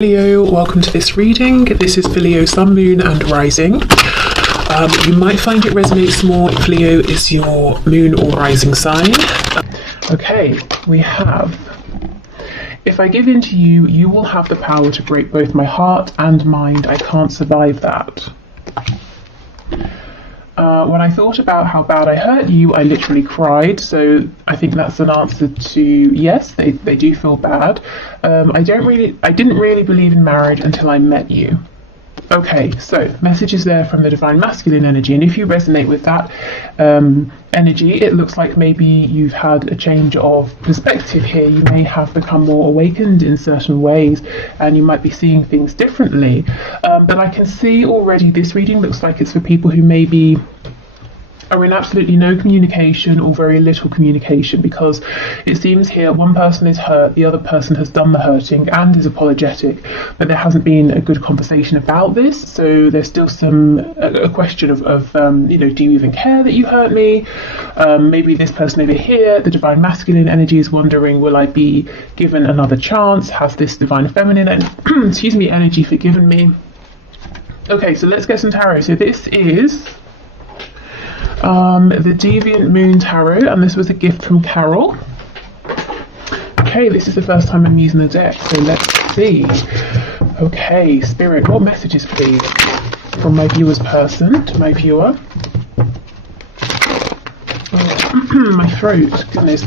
Leo, welcome to this reading. This is for Leo, Sun, Moon and Rising. You might find it resonates more if Leo is your moon or rising sign. Okay, we have, if I give in to you, you will have the power to break both my heart and mind. I can't survive that. When I thought about how bad I hurt you, I literally cried. So I think that's an answer to yes, they do feel bad. I didn't really believe in marriage until I met you. Okay, so messages there from the divine masculine energy, and if you resonate with that energy, it looks like maybe you've had a change of perspective here. You may have become more awakened in certain ways, and you might be seeing things differently. But I can see already this reading looks like it's for people who maybe are in absolutely no communication or very little communication, because it seems here one person is hurt, the other person has done the hurting and is apologetic, but there hasn't been a good conversation about this. So there's still a question of do you even care that you hurt me? Maybe this person over here, the divine masculine energy, is wondering, will I be given another chance? Has this divine feminine energy forgiven me? Okay, so let's get some tarot. So this is the Deviant Moon Tarot, and this was a gift from Carol. Okay, this is the first time I'm using the deck, so let's see. Okay, Spirit, what messages please from my viewer's person to my viewer? Oh, my throat, goodness.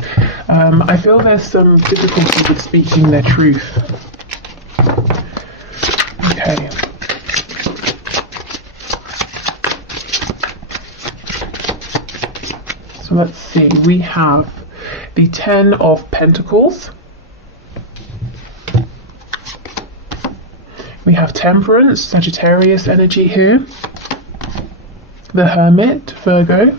I feel there's some difficulty with speaking their truth. Okay. So let's see, we have the Ten of Pentacles. We have Temperance, Sagittarius energy here. The Hermit, Virgo.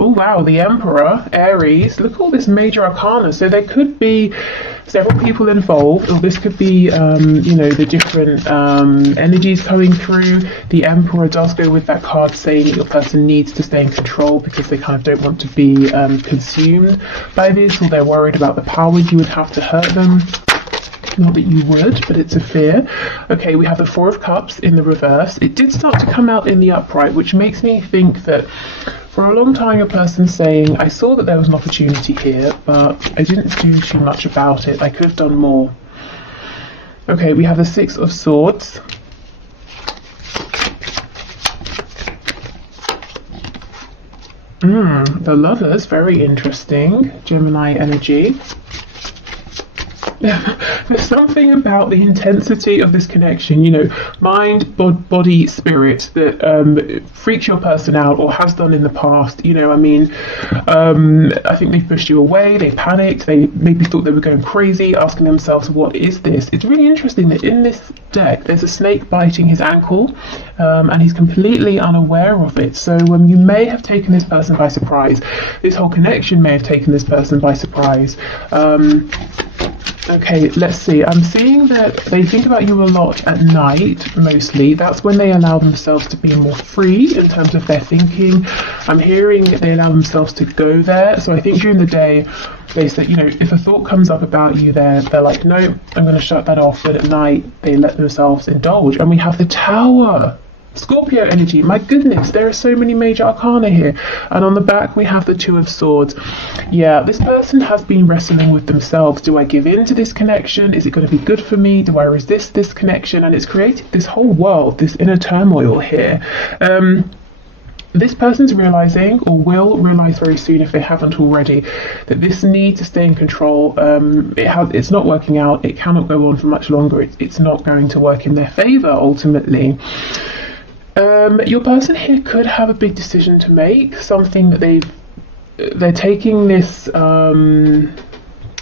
Oh wow, the Emperor, Aries. Look at all this major arcana. So there could be several people involved, or this could be, the different energies coming through. The Emperor does go with that card saying that your person needs to stay in control because they kind of don't want to be consumed by this, or they're worried about the power you would have to hurt them. Not that you would, but it's a fear. Okay, we have the Four of Cups in the reverse. It did start to come out in the upright, which makes me think that for a long time, your person's saying, I saw that there was an opportunity here, but I didn't do too much about it. I could have done more. Okay, we have the Six of Swords. The Lovers, very interesting. Gemini energy. There's something about the intensity of this connection, mind, body, spirit, that freaks your person out or has done in the past. I think they've pushed you away, they panicked, they maybe thought they were going crazy, asking themselves, what is this? It's really interesting that in this deck there's a snake biting his ankle, and he's completely unaware of it. So you may have taken this person by surprise. This whole connection may have taken this person by surprise. Okay, let's see. I'm seeing that they think about you a lot at night, mostly. That's when they allow themselves to be more free in terms of their thinking. I'm hearing that they allow themselves to go there. So I think during the day, they say, if a thought comes up about you, they're like, no, I'm going to shut that off. But at night, they let themselves indulge. And we have the Tower. Scorpio energy, my goodness, there are so many major arcana here. And on the back we have the Two of Swords. Yeah, this person has been wrestling with themselves. Do I give in to this connection? Is it going to be good for me? Do I resist this connection? And it's created this whole world, this inner turmoil here. This person's realizing, or will realize very soon if they haven't already, that this need to stay in control, it's not working out. It cannot go on for much longer. It's not going to work in their favor ultimately. Your person here could have a big decision to make, something that they're taking this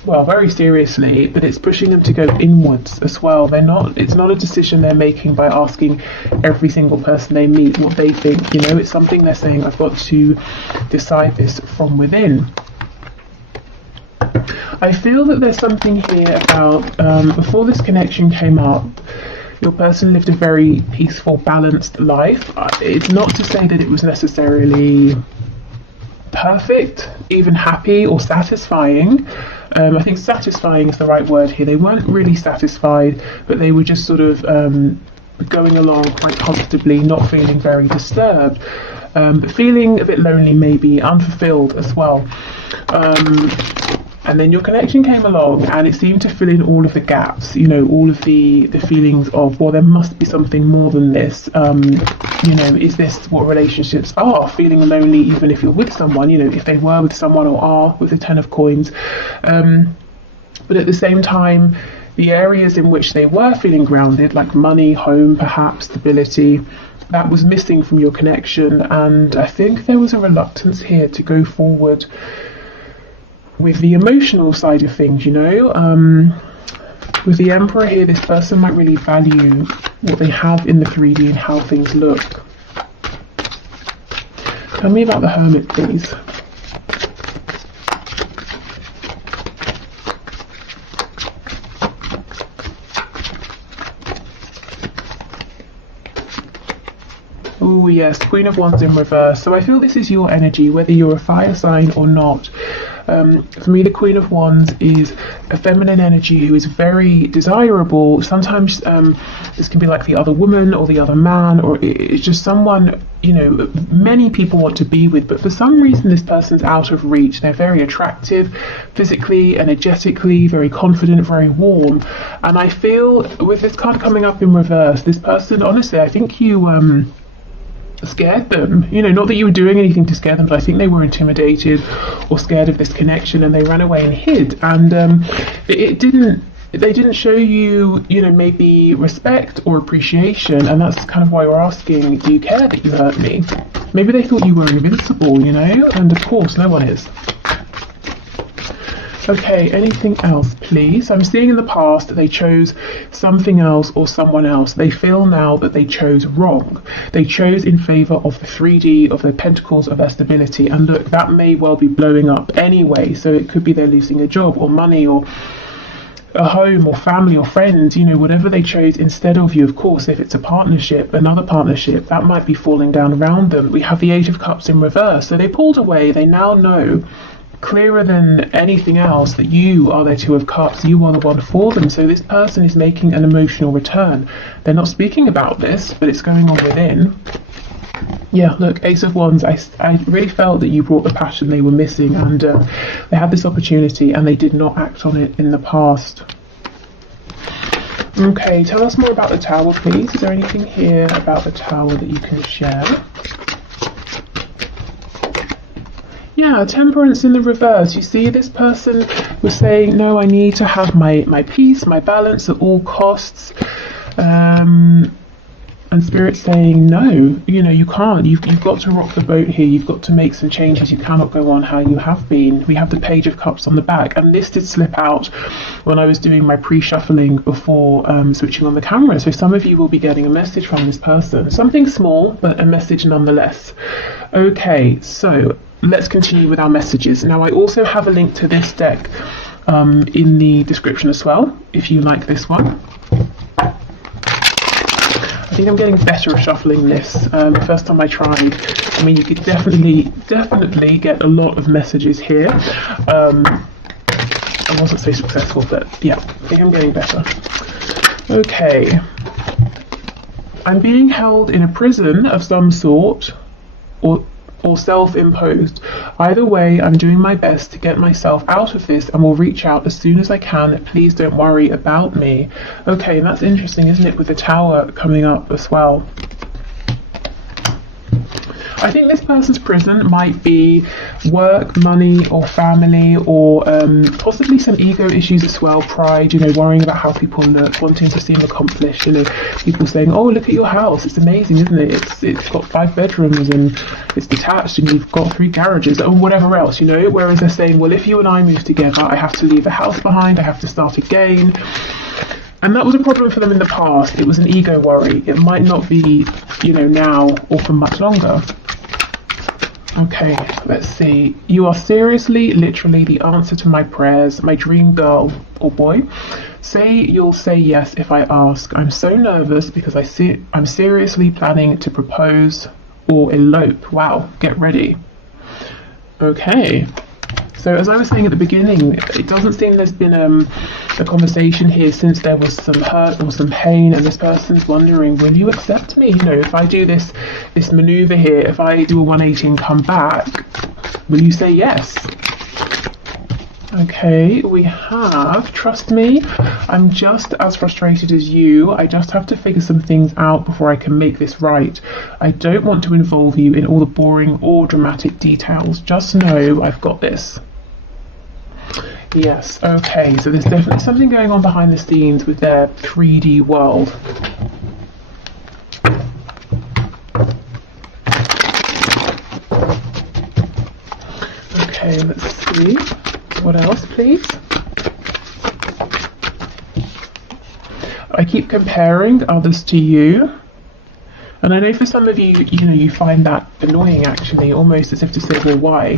very seriously, but it's pushing them to go inwards as well. It's not a decision they're making by asking every single person they meet what they think. It's something they're saying, I've got to decide this from within. I feel that there's something here about before this connection came up, your person lived a very peaceful, balanced life. It's not to say that it was necessarily perfect, even happy or satisfying. I think satisfying is the right word here. They weren't really satisfied, but they were just sort of going along quite comfortably, not feeling very disturbed, but feeling a bit lonely, maybe unfulfilled as well. And then your connection came along and it seemed to fill in all of the gaps, you know, all of the feelings of, well, there must be something more than this. You know, is this what relationships are? Feeling lonely even if you're with someone, you know, if they were with someone or are with the 10 of coins. But at the same time, the areas in which they were feeling grounded, like money, home, perhaps, stability, that was missing from your connection. And I think there was a reluctance here to go forward with the emotional side of things, you know. With the Emperor here, this person might really value what they have in the 3D and how things look. Tell me about the Hermit, please. Oh yes, Queen of Wands in reverse. So I feel this is your energy, whether you're a fire sign or not. For me, the Queen of Wands is a feminine energy who is very desirable. Sometimes this can be like the other woman or the other man, or it's just someone, you know, many people want to be with, but for some reason this person's out of reach. They're very attractive, physically, energetically, very confident, very warm. And I feel with this card coming up in reverse, this person, honestly, I think you scared them, you know, not that you were doing anything to scare them, but I think they were intimidated or scared of this connection and they ran away and hid. And they didn't show you, you know, maybe respect or appreciation, and that's kind of why we're asking, do you care that you hurt me? Maybe they thought you were invincible, you know, and of course no one is. Okay, anything else, please? I'm seeing in the past that they chose something else or someone else. They feel now that they chose wrong. They chose in favour of the 3D, of their pentacles, of their stability. And look, that may well be blowing up anyway. So it could be they're losing a job or money or a home or family or friends, you know, whatever they chose instead of you. Of course, if it's a partnership, another partnership, that might be falling down around them. We have the 8 of Cups in reverse. So they pulled away. They now know, clearer than anything else, that you are their 2 of Cups, you are the one for them. So this person is making an emotional return. They're not speaking about this, but it's going on within. Yeah, look, Ace of Wands, I really felt that you brought the passion they were missing, and they had this opportunity and they did not act on it in the past. Okay, tell us more about the Tower, please. Is there anything here about the Tower that you can share? Yeah, Temperance in the reverse. You see, this person was saying, no, I need to have my peace, my balance at all costs. And Spirit's saying, no, you know, you can't. You've got to rock the boat here. You've got to make some changes. You cannot go on how you have been. We have the Page of Cups on the back. And this did slip out when I was doing my pre-shuffling before switching on the camera. So some of you will be getting a message from this person. Something small, but a message nonetheless. Okay, so let's continue with our messages. Now, I also have a link to this deck in the description as well, if you like this one. I think I'm getting better at shuffling this. The first time I tried, I mean, you could definitely get a lot of messages here. I wasn't so successful, but yeah, I think I'm getting better. Okay. I'm being held in a prison of some sort, or self-imposed. Either way, I'm doing my best to get myself out of this and will reach out as soon as I can. Please don't worry about me. Okay, and that's interesting, isn't it, with the Tower coming up as well. I think this person's prison might be work, money, or family, or possibly some ego issues as well, pride, you know, worrying about how people look, wanting to seem accomplished, you know, people saying, oh, look at your house, it's amazing, isn't it? It's got 5 bedrooms and it's detached and you've got 3 garages, or whatever else, you know, whereas they're saying, well, if you and I move together, I have to leave the house behind, I have to start again. And that was a problem for them in the past. It was an ego worry. It might not be, you know, now or for much longer. Okay, let's see. You are seriously, literally the answer to my prayers, my dream girl or boy. Say you'll say yes if I ask. I'm so nervous because I'm seriously planning to propose or elope. Wow, get ready. Okay. So as I was saying at the beginning, it doesn't seem there's been a conversation here since there was some hurt or some pain, and this person's wondering, will you accept me? You know, if I do this maneuver here, if I do a 180 and come back, will you say yes? Okay, we have, trust me, I'm just as frustrated as you. I just have to figure some things out before I can make this right. I don't want to involve you in all the boring or dramatic details. Just know I've got this. Yes, okay, so there's definitely something going on behind the scenes with their 3D world. Okay, let's see. What else, please? I keep comparing others to you. And I know for some of you, you find that annoying, actually, almost as if to say, well, why?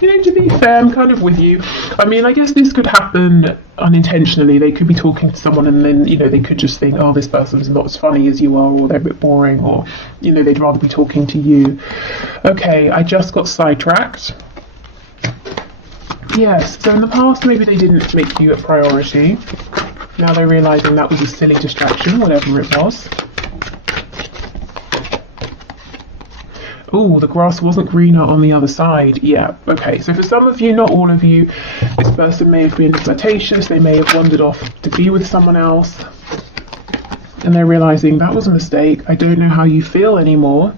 To be fair, I'm kind of with you. I mean, I guess this could happen unintentionally. They could be talking to someone and then, they could just think, oh, this person's not as funny as you are, or they're a bit boring, or, they'd rather be talking to you. Okay, I just got sidetracked. Yes, so in the past, maybe they didn't make you a priority. Now they're realising that was a silly distraction, whatever it was. Oh, the grass wasn't greener on the other side. Yeah, okay. So for some of you, not all of you, this person may have been flirtatious. They may have wandered off to be with someone else. And they're realising that was a mistake. I don't know how you feel anymore.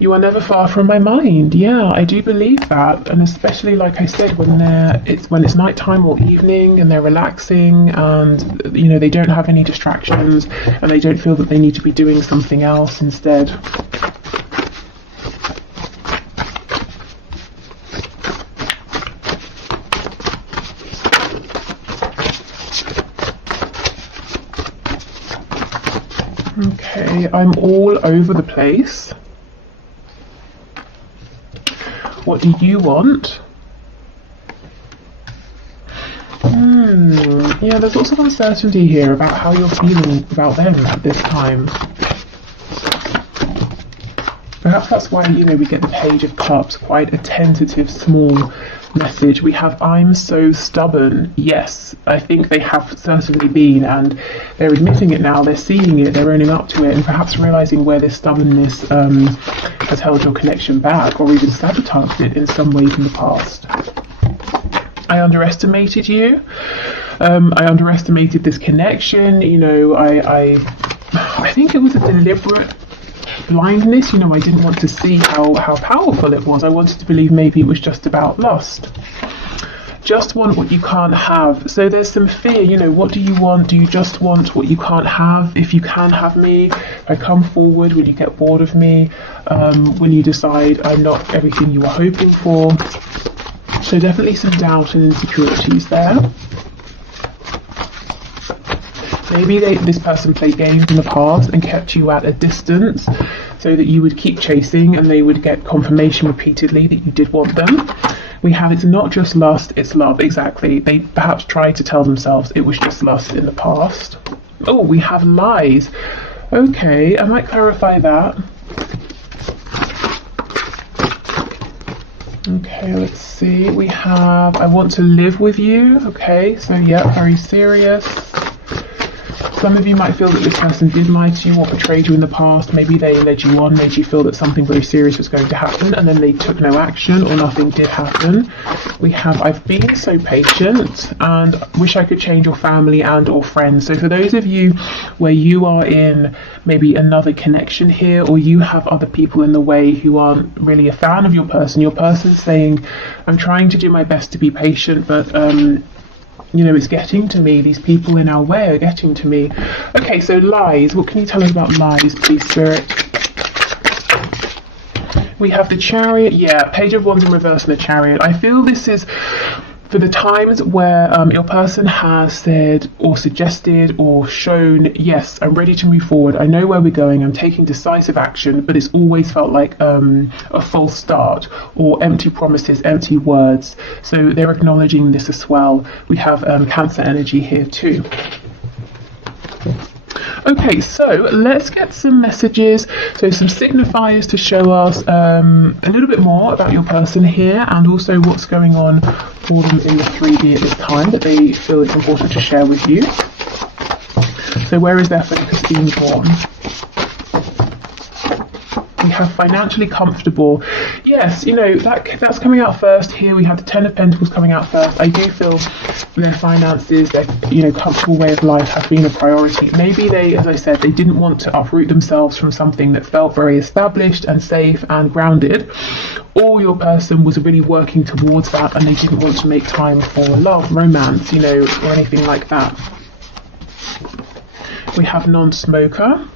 You are never far from my mind. Yeah, I do believe that, and especially like I said, when it's nighttime or evening and they're relaxing, and they don't have any distractions, and they don't feel that they need to be doing something else instead. Okay, I'm all over the place. What do you want? Yeah, there's lots of uncertainty here about how you're feeling about them at this time. Perhaps that's why, we get the Page of Cups, quite a tentative, small message. We have, I'm so stubborn. Yes, I think they have certainly been, and they're admitting it now, they're seeing it, they're owning up to it, and perhaps realising where this stubbornness has held your connection back, or even sabotaged it in some ways in the past. I underestimated you. I underestimated this connection. I think it was a deliberate blindness. I didn't want to see how powerful it was. I wanted to believe maybe it was just about lust. Just want what you can't have. So there's some fear, what do you want? Do you just want what you can't have? If you can have me, if I come forward, will you get bored of me? Will you decide I'm not everything you were hoping for? So definitely some doubt and insecurities there. Maybe this person played games in the past and kept you at a distance so that you would keep chasing and they would get confirmation repeatedly that you did want them. We have, it's not just lust, it's love. Exactly. They perhaps tried to tell themselves it was just lust in the past. Oh, we have lies. Okay, I might clarify that. Okay, let's see. We have, I want to live with you. Okay, so yeah, very serious. Some of you might feel that this person did lie to you or betrayed you in the past. Maybe they led you on, made you feel that something very serious was going to happen, and then they took no action or nothing did happen. We have, I've been so patient and wish I could change your family and or friends. So for those of you where you are in maybe another connection here, or you have other people in the way who aren't really a fan of your person's saying, I'm trying to do my best to be patient, but it's getting to me. These people in our way are getting to me. Okay, so lies. What can you tell us about lies, please, Spirit? We have the Chariot. Yeah, Page of Wands in reverse and the Chariot. I feel this is for the times where your person has said or suggested or shown, yes, I'm ready to move forward. I know where we're going. I'm taking decisive action, but it's always felt like a false start or empty promises, empty words. So they're acknowledging this as well. We have Cancer energy here too. Okay, so let's get some messages, so some signifiers to show us a little bit more about your person here, and also what's going on for them in the 3D at this time that they feel it's important to share with you. So where is their focus being drawn? We have financially comfortable. Yes, you know, that's coming out first here. We have the Ten of Pentacles coming out first. I do feel their finances, their, you know, comfortable way of life have been a priority. Maybe they, as I said, they didn't want to uproot themselves from something that felt very established and safe and grounded, or your person was really working towards that and they didn't want to make time for love, romance, you know, or anything like that. We have non-smoker.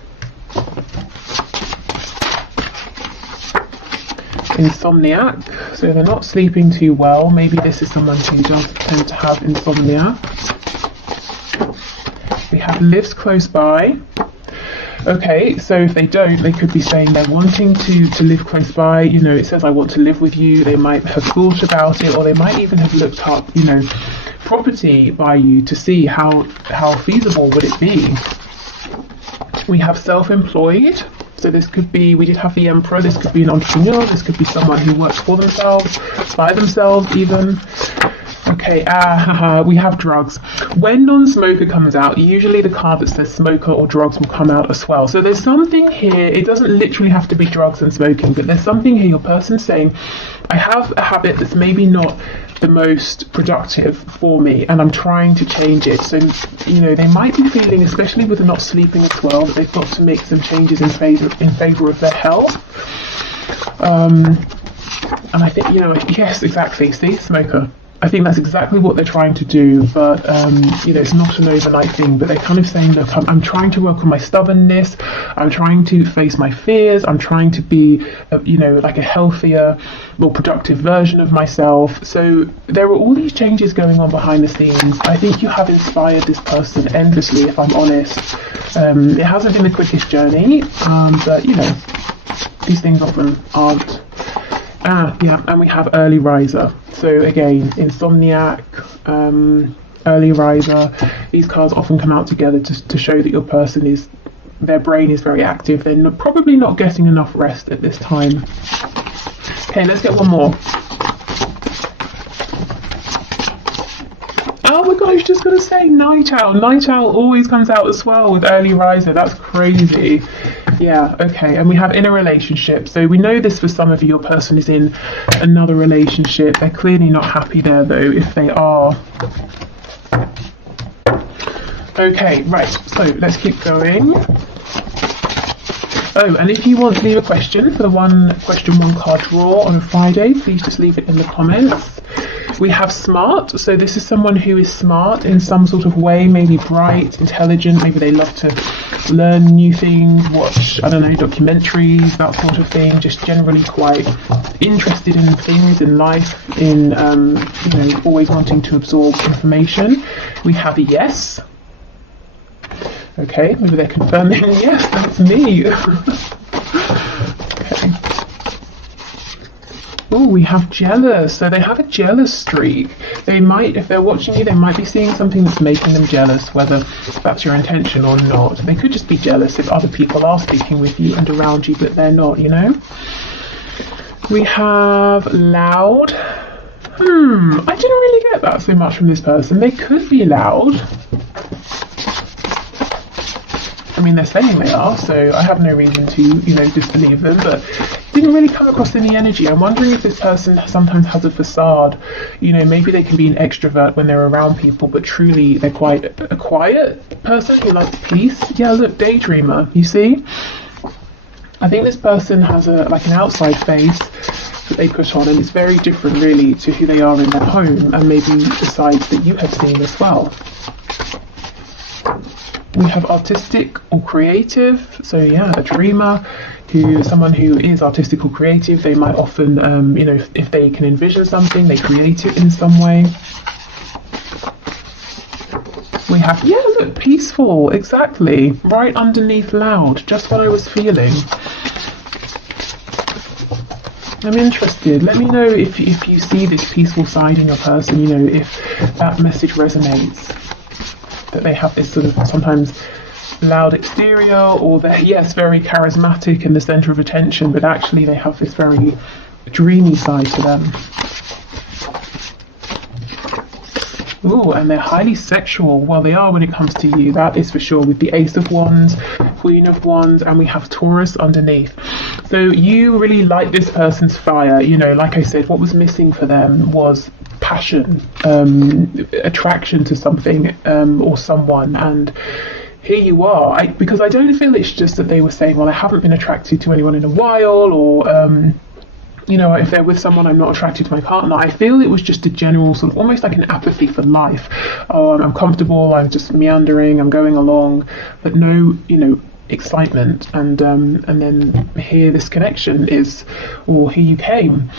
Insomniac, so they're not sleeping too well. Maybe this is someone who does tend to have insomnia. We have lives close by. Okay, so if they don't, they could be saying they're wanting to live close by. You know, it says I want to live with you. They might have thought about it, or they might even have looked up, you know, property by you to see how feasible would it be. We have self-employed. So this could be, we did have the Emperor, this could be an entrepreneur, this could be someone who works for themselves, by themselves even. Okay, we have drugs. When non-smoker comes out, usually the card that says smoker or drugs will come out as well. So there's something here, it doesn't literally have to be drugs and smoking, but there's something here, your person's saying, I have a habit that's maybe not the most productive for me and I'm trying to change it. So, you know, they might be feeling, especially with the not sleeping as well, that they've got to make some changes in favor of their health. And I think, you know, yes, exactly, see, smoker. I think that's exactly what they're trying to do, but you know, it's not an overnight thing. But they're kind of saying, look, I'm trying to work on my stubbornness. I'm trying to face my fears. I'm trying to be, you know, like a healthier, more productive version of myself. So there are all these changes going on behind the scenes. I think you have inspired this person endlessly, if I'm honest. It hasn't been the quickest journey, but you know, these things often aren't. Yeah, and we have early riser. So again, insomniac, early riser. These cards often come out together to show that your person is, their brain is very active. They're probably not getting enough rest at this time. Okay, let's get one more. Oh my gosh, just gonna say night owl. Night owl always comes out as well with early riser. That's crazy. Yeah, okay, and we have in a relationship. So we know this for some of you, your person is in another relationship. They're clearly not happy there though, if they are. Okay, right, so let's keep going. Oh, and if you want to leave a question for the question one card draw on a Friday, please just leave it in the comments. We have smart, so this is someone who is smart in some sort of way, maybe bright, intelligent, maybe they love to learn new things, watch, I don't know, documentaries, that sort of thing, just generally quite interested in things, in life, in, you know, always wanting to absorb information. We have a yes. Okay, maybe they're confirming, yes, that's me. Okay. Oh, we have jealous. So they have a jealous streak. They might, if they're watching you, they might be seeing something that's making them jealous, whether that's your intention or not. They could just be jealous if other people are speaking with you and around you, but they're not, you know. We have loud. I didn't really get that so much from this person. They could be loud. I mean, they're saying they are, so I have no reason to, you know, disbelieve them, but didn't really come across in the energy. I'm wondering if this person sometimes has a facade. You know, maybe they can be an extrovert when they're around people, but truly they're quite a quiet person who likes peace. Yeah, look, daydreamer, you see? I think this person has like an outside face that they put on, and it's very different really to who they are in their home, and maybe the sides that you have seen as well. We have artistic or creative, so yeah, a dreamer, someone who is artistic or creative. They might often, you know, if they can envision something, they create it in some way. We have, yeah, look, peaceful, exactly, right underneath loud, just what I was feeling. I'm interested. Let me know if you see this peaceful side in your person, you know, if that message resonates. That they have this sort of sometimes loud exterior, or they're, yes, very charismatic and the center of attention, but actually they have this very dreamy side to them. Ooh, and they're highly sexual. Well, they are when it comes to you, that is for sure, with the Ace of Wands, Queen of Wands, and we have Taurus underneath. So you really like this person's fire. You know, like I said, what was missing for them was passion, attraction to something or someone, and here you are. Because I don't feel it's just that they were saying, well, I haven't been attracted to anyone in a while, or you know, if they're with someone, I'm not attracted to my partner. I feel it was just a general sort of almost like an apathy for life. Oh, I'm comfortable, I'm just meandering, I'm going along, but no, you know, excitement. And then here this connection is, or here you came.